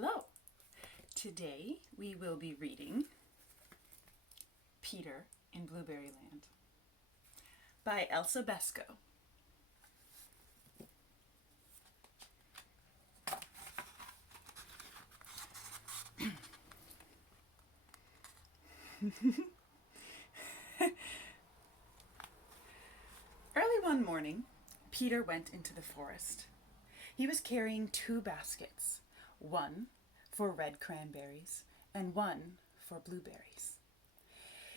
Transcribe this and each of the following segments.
Hello! Today we will be reading Peter in Blueberry Land by Elsa Beskow. Early one morning, Peter went into the forest. He was carrying 2 baskets, one for red cranberries and one for blueberries.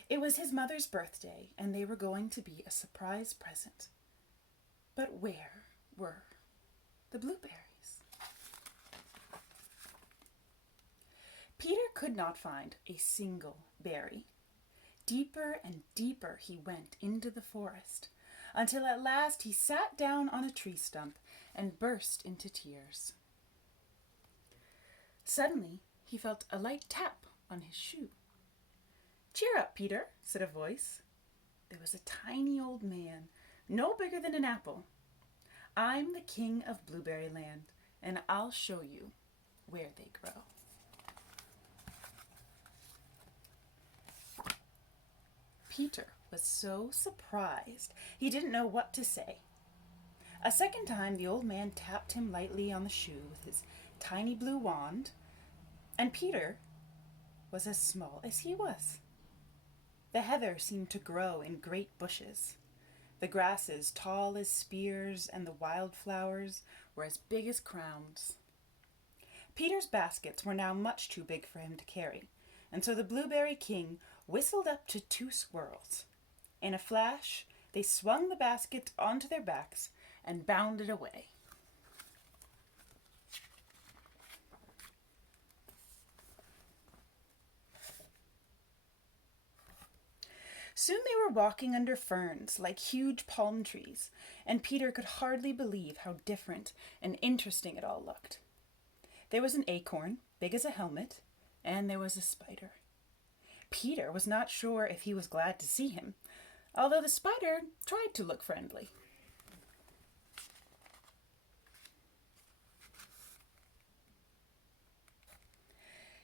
It was his mother's birthday, and they were going to be a surprise present. But where were the blueberries? Peter could not find a single berry. Deeper and deeper he went into the forest, until at last he sat down on a tree stump and burst into tears. Suddenly he felt a light tap on his shoe. "Cheer up, Peter," said a voice. There was a tiny old man, no bigger than an apple. "I'm the king of Blueberry Land, and I'll show you where they grow." Peter was so surprised he didn't know what to say. A second time the old man tapped him lightly on the shoe with his tiny blue wand, and Peter was as small as he was. The heather seemed to grow in great bushes. The grasses tall as spears, and the wildflowers were as big as crowns. Peter's baskets were now much too big for him to carry, and so the Blueberry King whistled up to 2 squirrels. In a flash, they swung the basket onto their backs and bounded away. Soon they were walking under ferns like huge palm trees, and Peter could hardly believe how different and interesting it all looked. There was an acorn, big as a helmet, and there was a spider. Peter was not sure if he was glad to see him, although the spider tried to look friendly.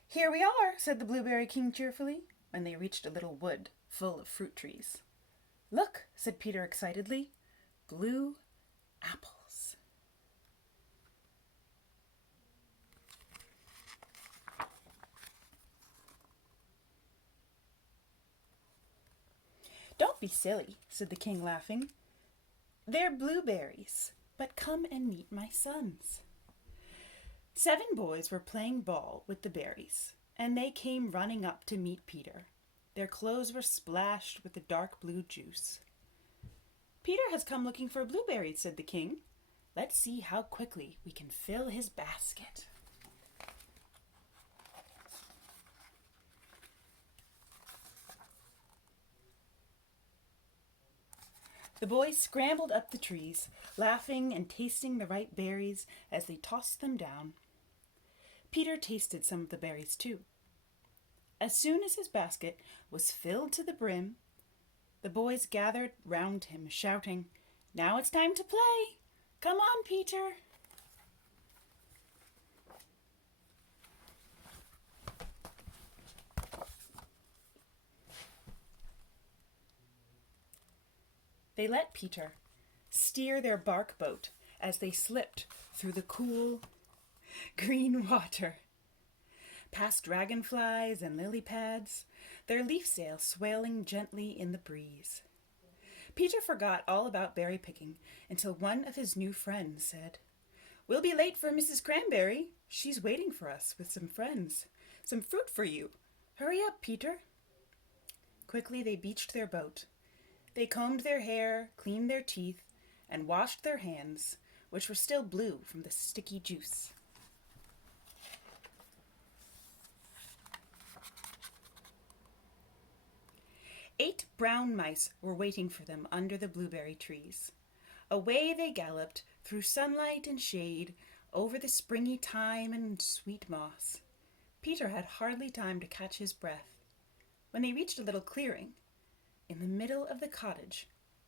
"Here we are," said the Blueberry King cheerfully, when they reached a little wood full of fruit trees. "Look," said Peter excitedly, "blue apples." "Don't be silly," said the king, laughing. "They're blueberries, but come and meet my sons." 7 boys were playing ball with the berries, and they came running up to meet Peter. Their clothes were splashed with the dark blue juice. "Peter has come looking for blueberries," said the king. "Let's see how quickly we can fill his basket." The boys scrambled up the trees, laughing and tasting the ripe berries as they tossed them down. Peter tasted some of the berries too. As soon as his basket was filled to the brim, the boys gathered round him, shouting, "Now it's time to play! Come on, Peter!" They let Peter steer their bark boat as they slipped through the cool, green water. Past dragonflies and lily pads, their leaf sails swaying gently in the breeze. Peter forgot all about berry picking until one of his new friends said, "We'll be late for Mrs. Cranberry. She's waiting for us with some friends. Some fruit for you. Hurry up, Peter." Quickly they beached their boat. They combed their hair, cleaned their teeth, and washed their hands, which were still blue from the sticky juice. Eight brown mice were waiting for them under the blueberry trees. Away they galloped through sunlight and shade, over the springy thyme and sweet moss. Peter had hardly time to catch his breath when they reached a little clearing in the middle of the cottage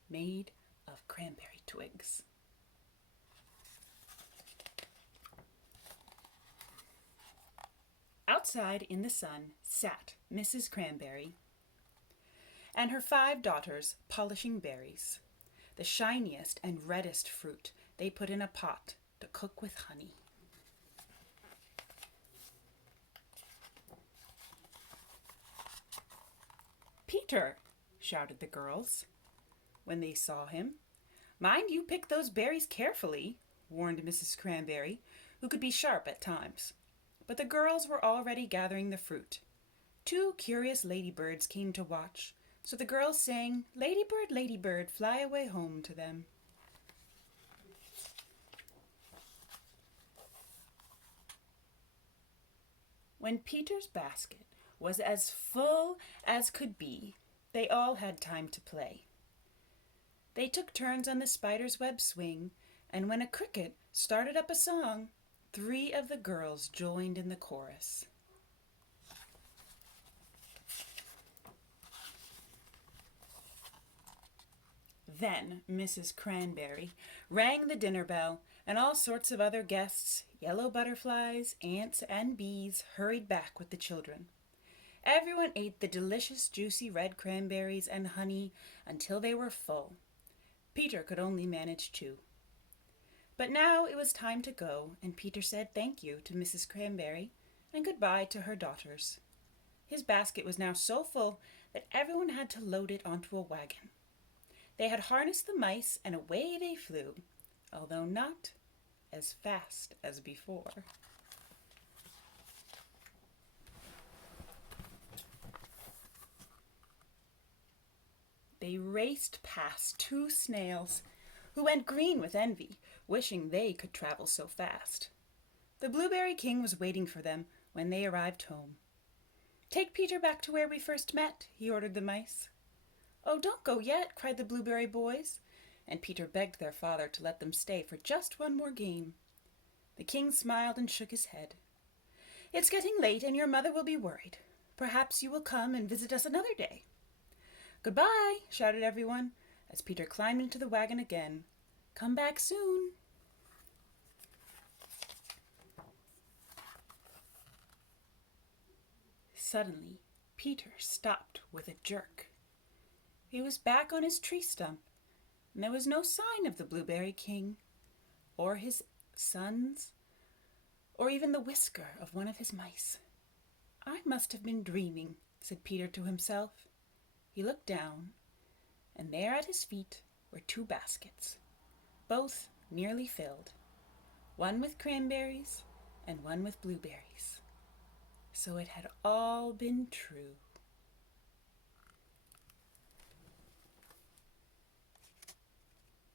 made of cranberry twigs. Outside in the sun sat Mrs. Cranberry and her 5 daughters polishing berries, the shiniest and reddest fruit they put in a pot to cook with honey. "Peter," shouted the girls when they saw him. "Mind you pick those berries carefully," warned Mrs. Cranberry, who could be sharp at times. But the girls were already gathering the fruit. 2 curious ladybirds came to watch, so the girls sang "Ladybird, ladybird, fly away home" to them. When Peter's basket was as full as could be, they all had time to play. They took turns on the spider's web swing, and when a cricket started up a song, 3 of the girls joined in the chorus. Then Mrs. Cranberry rang the dinner bell, and all sorts of other guests, yellow butterflies, ants, and bees, hurried back with the children. Everyone ate the delicious juicy red cranberries and honey until they were full. Peter could only manage 2. But now it was time to go, and Peter said thank you to Mrs. Cranberry and goodbye to her daughters. His basket was now so full that everyone had to load it onto a wagon. They had harnessed the mice, and away they flew, although not as fast as before. They raced past 2 snails, who went green with envy, wishing they could travel so fast. The Blueberry King was waiting for them when they arrived home. "Take Peter back to where we first met," he ordered the mice. "Oh, don't go yet," cried the Blueberry boys, and Peter begged their father to let them stay for just one more game. The king smiled and shook his head. "It's getting late, and your mother will be worried. Perhaps you will come and visit us another day." "Goodbye," shouted everyone, as Peter climbed into the wagon again. "Come back soon." Suddenly, Peter stopped with a jerk. He was back on his tree stump, and there was no sign of the Blueberry King, or his sons, or even the whisker of one of his mice. "I must have been dreaming," said Peter to himself. He looked down, and there at his feet were 2 baskets, both nearly filled, one with cranberries and one with blueberries. So it had all been true.